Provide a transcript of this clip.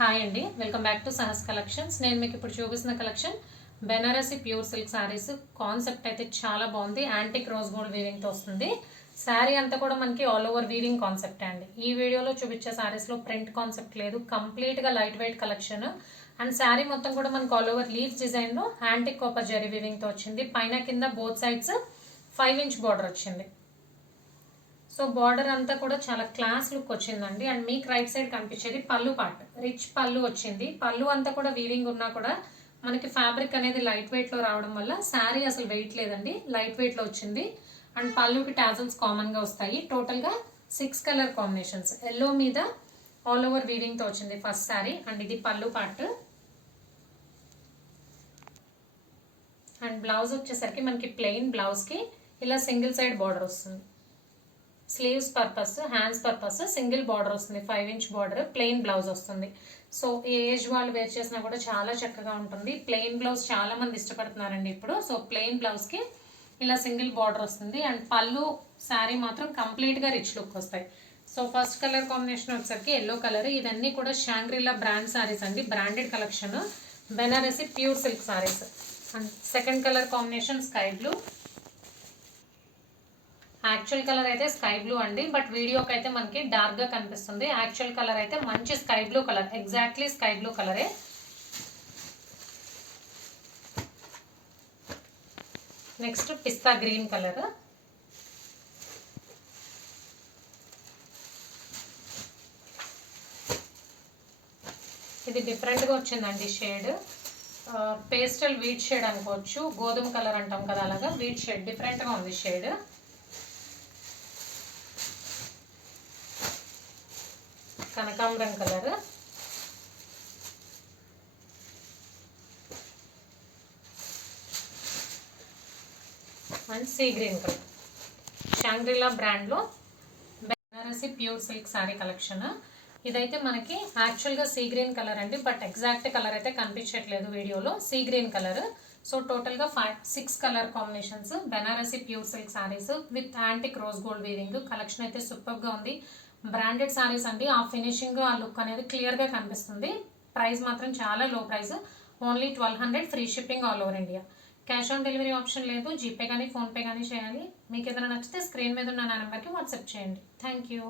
Hi అండి, welcome back to Sahas collections. నేను మీకు ఇప్పుడు చూపిస్తున్న collection Banarasi pure silk saris. Concept అయితే చాలా బాగుంది. యాంటిక్ రోజ్ గోల్డ్ వీవింగ్ తో వస్తుంది. శారీ అంతా కూడా మనకి ఆల్ ఓవర్ వీవింగ్ కాన్సెప్ట్ అండి. ఈ వీడియోలో చూపించే సారీస్ లో ప్రింట్ కాన్సెప్ట్ లేదు, కంప్లీట్ గా light weight collection. And sari మొత్తం కూడా మనకి ఆల్ ఓవర్ లీవ్స్ డిజైన్ లో యాంటిక్ కాపర్ జరీ వీవింగ్ తో వచ్చింది. పైన కింద బోత్ సైడ్స్ 5 ఇంచ్ బార్డర్ వచ్చింది. సో బార్డర్ అంతా కూడా చాలా క్లాస్ లుక్ వచ్చిందండి. అండ్ మీకు రైట్ సైడ్ కనిపించేది పళ్ళు పార్ట్, రిచ్ పళ్ళు వచ్చింది. పళ్ళు అంతా కూడా వీవింగ్ ఉన్నా కూడా మనకి ఫ్యాబ్రిక్ అనేది లైట్ వెయిట్ లో రావడం వల్ల శారీ అసలు వెయిట్ లేదండి, లైట్ వెయిట్ లో వచ్చింది. అండ్ పళ్ళుకి టాజల్స్ కామన్ గా వస్తాయి. టోటల్ గా 6 కలర్ కాంబినేషన్స్, ఎల్లో మీద ఆల్ ఓవర్ వీవింగ్ తో వచ్చింది ఫస్ట్ శారీ. అండ్ ఇది పళ్ళు పార్ట్. అండ్ బ్లౌజ్ వచ్చేసరికి మనకి ప్లెయిన్ బ్లౌజ్ కి ఇలా సింగిల్ సైడ్ బార్డర్ వస్తుంది. Sleeves purpose, hands purpose single border వస్తుంది. 5 ఇంచ్ బార్డర్, ప్లెయిన్ బ్లౌజ్ వస్తుంది. సో ఏ ఏజ్ వాళ్ళు వేర్ చేసినా కూడా చాలా చక్కగా ఉంటుంది. ప్లెయిన్ బ్లౌజ్ చాలా మంది ఇష్టపడుతున్నారండి ఇప్పుడు. సో ప్లెయిన్ బ్లౌజ్ కి ఇలా సింగిల్ బార్డర్ వస్తుంది. అండ్ పళ్ళు శారీ మాత్రం కంప్లీట్ గా రిచ్ లుక్ వస్తాయి. సో ఫస్ట్ కలర్ కాంబినేషన్ వచ్చేసరికి ఎల్లో కలర్. ఇవన్నీ కూడా షాంగ్రీలా బ్రాండ్ సారీస్ అండి, branded collection, Banarasi pure silk saris. And second colour combination sky blue. Actual colour అయితే స్కై బ్లూ అండి, బట్ వీడియోకి అయితే మనకి డార్క్ గా కనిపిస్తుంది. యాక్చువల్ కలర్ అయితే మంచి sky blue colour, exactly sky blue కలరే. నెక్స్ట్ పిస్తా గ్రీన్ కలర్. ఇది డిఫరెంట్ గా వచ్చిందండి షేడ్. పేస్టల్ వీట్ షేడ్ అనుకోవచ్చు, గోధుమ కలర్ అంటాం కదా, అలాగా వీట్ షేడ్ డిఫరెంట్ గా ఉంది షేడ్. కనకాంబరం colour. And sea green colour. Shangrila brand లో Banarasi pure silk sari collection. ఇదైతే మనకి యాక్చువల్ గా సీ గ్రీన్ కలర్ అండి, బట్ ఎగ్జాక్ట్ కలర్ అయితే కనిపించట్లేదు వీడియోలో. Sea green colour. So total గా 6 colour combinations, Banarasi pure silk saris with antique rose gold weaving. Collection అయితే సూపర్ గా ఉంది. బ్రాండెడ్ సారీస్ అండి, ఆ ఫినిషింగ్, ఆ లుక్ అనేది క్లియర్ గా కనిపిస్తుంది. ప్రైస్ మాత్రం చాలా లో price, only 1200. Free shipping all over India. Cash on delivery option లేదు. జీపే కానీ ఫోన్పే కానీ చేయాలి. మీకు ఏదైనా నచ్చితే స్క్రీన్ మీద ఉన్న నా నెంబర్కి వాట్సాప్ చేయండి. Thank you.